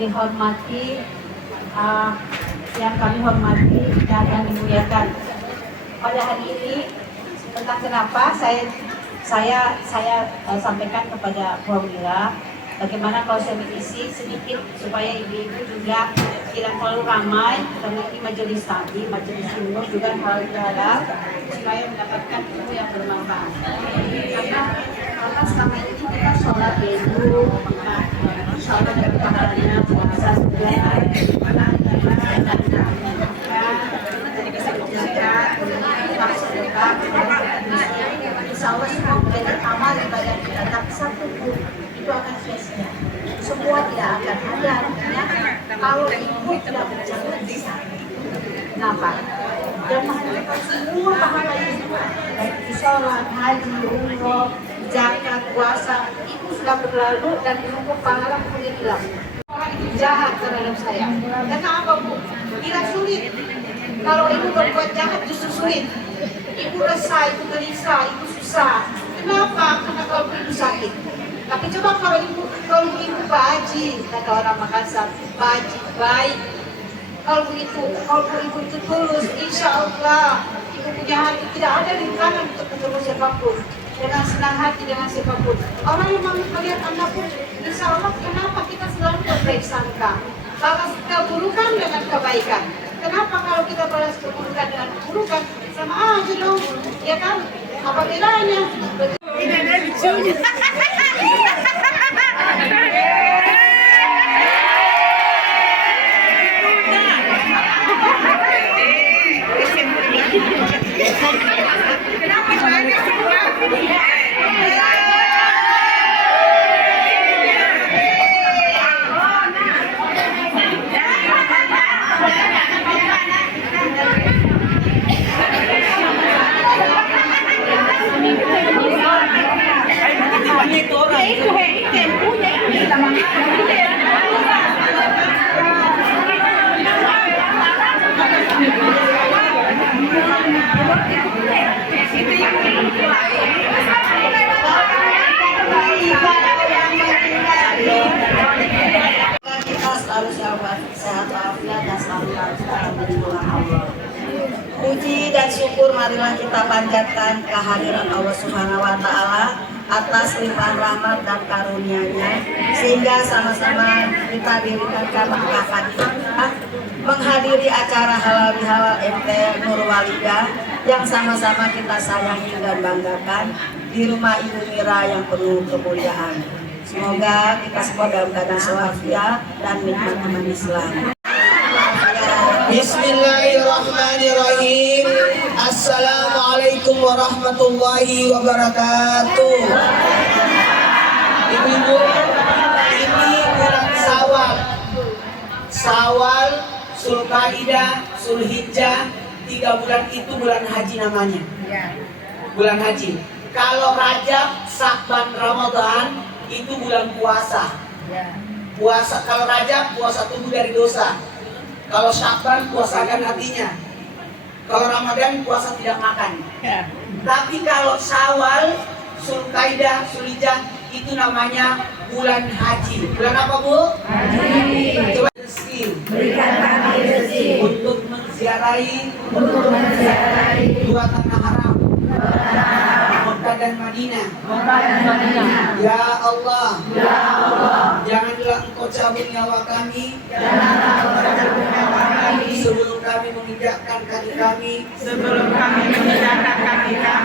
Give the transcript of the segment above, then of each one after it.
dihormati, yang kami hormati dan yang dimuliakan. Pada hari ini, tentang kenapa saya sampaikan kepada Bu Mira, bagaimana kalau saya mengisi sedikit supaya ibu-ibu juga tidak terlalu ramai, karena ini majelis tadi, majelis ilmu juga halal, supaya mendapatkan ilmu yang bermanfaat. Karena selama ini kita sholat dulu, sholat dan pahalanya, puasa juga, jadi bisa dijaga, maksud dekat, insya Allah semua dengan amal ibadah kita, tapi satu pun itu akan sia-sia. Semua tidak akan ada artinya kalau ibu tidak berjalan bisa. Kenapa? Dan menghadirkan semua pahala itu, baik di sholat, haji, umroh, zakat, puasa, itu sudah berlalu dan menunggu pahala kemudian hilang. Orang itu jahat terhadap saya. Karena apa, Bu? Tidak sulit. Kalau ibu berbuat jahat justru sulit. Ibu resah, ibu gelisah, ibu susah. Kenapa? Karena kalau ibu sakit. Tapi coba kalau ibu baji, kata orang Makassar, baji baik. Kalau ibu itu tulus, insya Allah ibu punya hati, tidak ada rintangan untuk ketemu siapapun. Dengan senang hati, dengan siapapun. Orang yang melihat Anda pun, insya Allah kenapa kita selalu berbaik sangka. Balas keburukan dengan kebaikan. Kenapa kalau kita balas keburukan dengan keburukan, sama aja dong, ya kan? Apa bedanya? Ini ada lucunya. Sehat walafiat dan selalu Allah. Puji dan syukur marilah kita panjatkan kehadiran Allah Subhanahu wa Ta'ala atas limpahan rahmat dan karunia-Nya, sehingga sama-sama kita diberikan keberkahan menghadiri acara halal bihalal MT Nur Walidah yang sama-sama kita sayangi dan banggakan di rumah Ibu Mira yang penuh kemuliaan. Semoga kita semua dalam keadaan walafiat dan nikmat iman Islam. Bismillahirrahmanirrahim. Assalamualaikum warahmatullahi wabarakatuh. Ibu-ibu, ini bulan Syawal, Zulkaidah, Zulhijjah, 3 bulan itu bulan haji namanya. Bulan haji. Kalau Rajab, Sya'ban, Ramadan itu bulan puasa. Puasa kalau Rajab puasa tubuh dari dosa. Kalau Sya'ban puasakan hatinya. Kalau Ramadan puasa tidak makan. Tapi kalau Syawal, Zulkaidah, Zulhijjah itu namanya bulan haji. Bulan apa, Bu? Haji. Coba rezeki. Berikan kami rezeki untuk menziarahi dua tanah haram. Mekah dan Madinah. Ya Allah, janganlah Engkau cabut nyawa kami sebelum kami menginjakkan kaki kami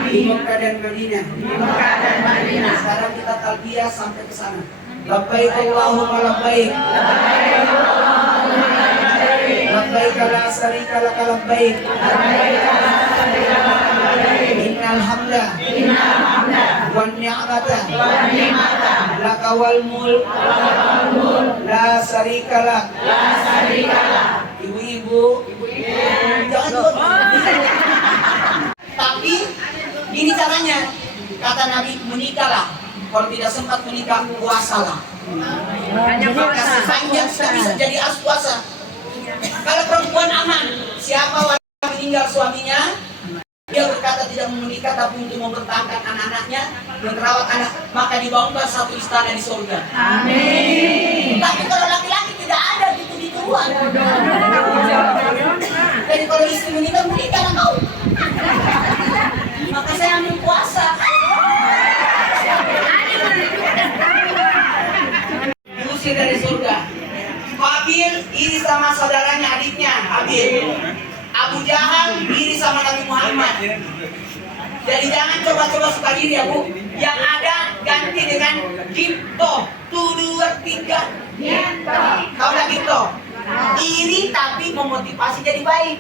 di Mekah dan Madinah. Sekarang kita talbiyah sampai ke sana. Labbaik Allahumma labbaik. Labbaik la syarika laka labbaik. Innal hamda wan ni'mata laka wal mulk la syarika lak. Ibu-ibu, jangan Tapi gini caranya, kata Nabi, menikahlah. Kalau tidak sempat menikah, puasalah. Maka sepanjang sudah bisa jadi harus puasa. Kalau perempuan aman, siapa wanita meninggal suaminya, dia berkata tidak mau menikah tapi untuk mempertahankan anak-anaknya dan merawat anak, maka dibangunkan satu istana di surga. Amin. Tapi kalau laki-laki tidak ada gitu-gituan. Jadi kalau istri meninggal, menikah kau. Maka saya ambil puasa. Diusir dari surga. Habil iri sama saudaranya, adiknya Habil. Abu Jahal iri sama Nabi Muhammad. Jadi jangan coba-coba suka diri ya Bu. Yang ada ganti dengan gipto. 2, 3 gipto. Tahu nggak gipto? Iri tapi memotivasi jadi baik.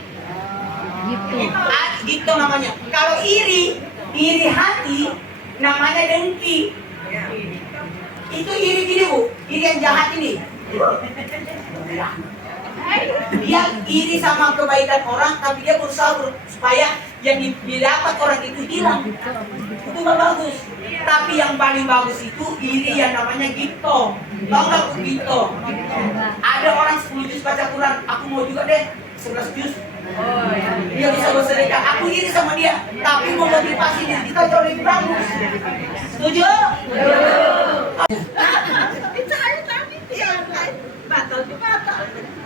Gipto namanya. Kalau iri hati namanya dengki. Itu iri gini Bu, iri yang jahat ini. Dia iri sama kebaikan orang, tapi dia berusaha supaya yang didapat orang itu hilang. Itu nggak bagus. Tapi yang paling bagus itu iri yang namanya gipto. Tahu nggak Bu gipto? Ada orang 10 juz baca Quran, aku mau juga deh 11 juz. Dia bisa bersedekah. Aku iri sama dia, tapi mau motivasi dia kita jauh lebih bagus. Setuju?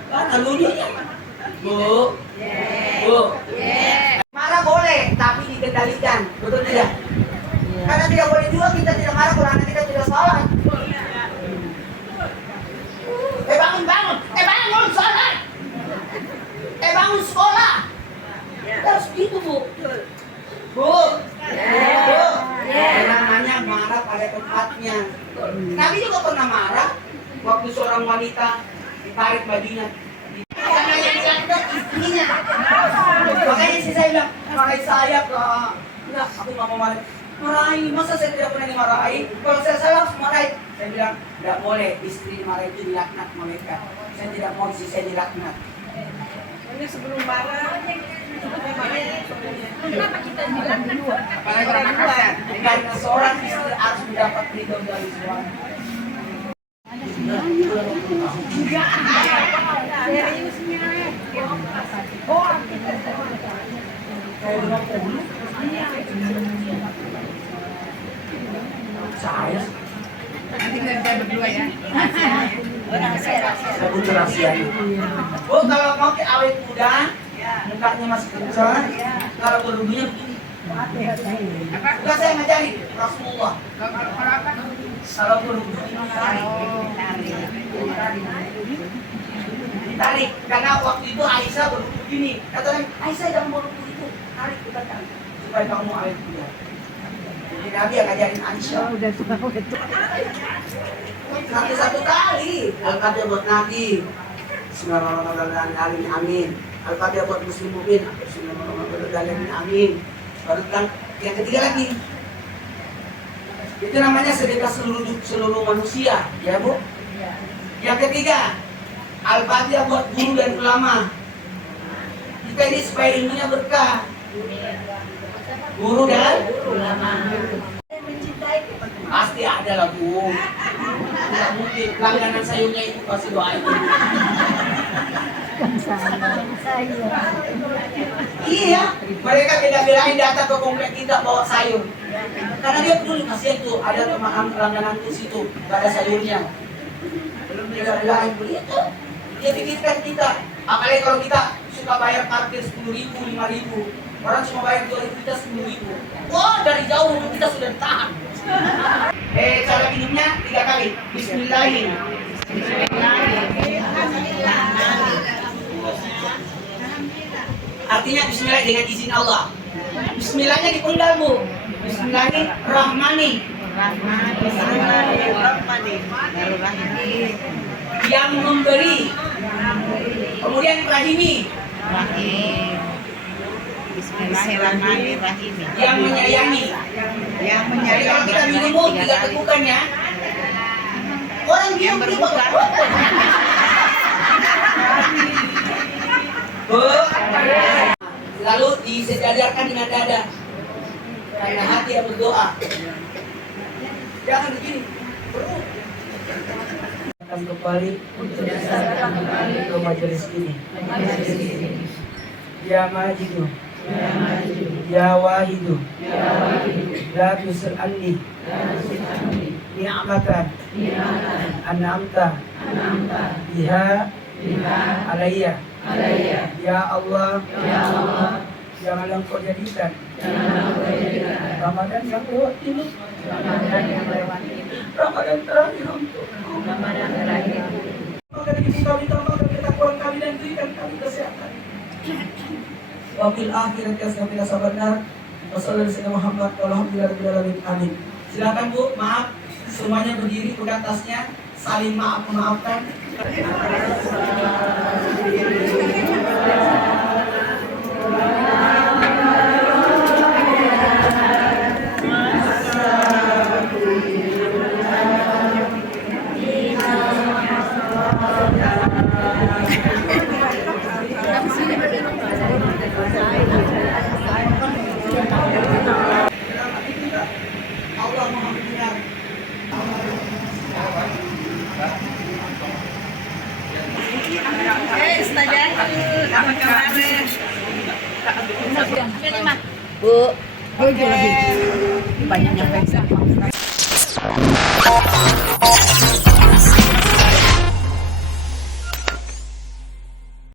Batal dulunya. Bu. Marah boleh, tapi dikendalikan. Betul tidak? Karena tidak boleh juga kita tidak marah kalau anak kita tidak salah. Bangun, sholat. Bangun sekolah. Kita harus gitu, Bu. Bu. Namanya marah pada tempatnya. Nabi juga pernah marah waktu seorang wanita ditarik bajunya. Karena yang diangkat istrinya. Makanya saya bilang, marahi saya Kak. Enggak, aku nggak mau marah. Marahi, masa saya tidak pernah dimarahi? Kalau saya salah harus marahi. Saya bilang, tidak boleh istri dimarahi itu dilaknat malaikat. Saya tidak mau istri saya dilaknat. Ini sebelum marah, kenapa kita bilang dua? Karena seorang istri harus mendapat ridho dari suami. Seriusnya. Saya Nanti kita berdua ya. saya butuh rahasia. Bu, kalau mau ke awet muda, mukanya masih kencang, kalau berhubungnya begini. Bukan saya ngajarin, Rasulullah. Kalau berhubung tarik, karena waktu itu Aisyah berhubung gini. Katanya, Aisyah jangan berhubung itu, tarik ke belakang supaya kamu awet muda. Jadi Nabi yang ngajarin Aisyah. Satu kali Al-Fatihah buat Nabi. Bismillahirrahmanirrahim. Amin. Al-Fatihah buat muslim mukmin. Bismillahirrahmanirrahim. Amin. Baru yang ketiga lagi. Itu namanya sedekah seluruh manusia, ya Bu. Yang ketiga, Al-Fatihah buat guru dan ulama. Kita ini supaya ilmunya berkah. Guru dan ulama. Pasti ada lah Bu. Tidak mungkin langganan sayurnya itu pasti doain. Iya, mereka beda-bedain data ke komplek kita bawa sayur. Karena dia peduli kasihan tuh ada teman langganan tuh situ, gak ada sayurnya. Belum beda-bedain begitu. Dia pikirkan kita. Apalagi kalau kita suka bayar parkir 10.000, 5.000. Orang cuma bayar 2.000, kita 10.000. Wah, dari jauh kita sudah tahan. Cara minumnya 3 kali. Bismillahirrahmanirrahim. Artinya bismillah dengan izin Allah. Bismillahnya dipenggal Bu. Bismillahirrahmanirrahim. Yang memberi. Kemudian rahimi. Bismillahirrahmanirrahim. Yang menyayangi. Jadi kalau kita minum 3 tegukan ya. Orang yang berbuka. Lalu disejajarkan dengan dada. karena hati yang berdoa. Jangan begini, perut. Akan kembali ke majelis ini. Ya Majidu, Ya Wahidu, La tusir anni ni'matan an'amta biha alayya. Ya Allah, janganlah Engkau jadikan Ramadan yang lewat ini Ramadan terakhir untukku. Maka dari ibu kami tambahkan ketakwaan kami dan berikan kami kesehatan. Wafil akhirat kasih sabarna. Wassalamualaikum Muhammad walhamdulillahirabbil alamin. Silakan Bu, maaf semuanya berdiri pegang tasnya, saling maafkan. Allah Maha Mendengar. Ustazah, apa kabar? Bu, Oke. banyak yang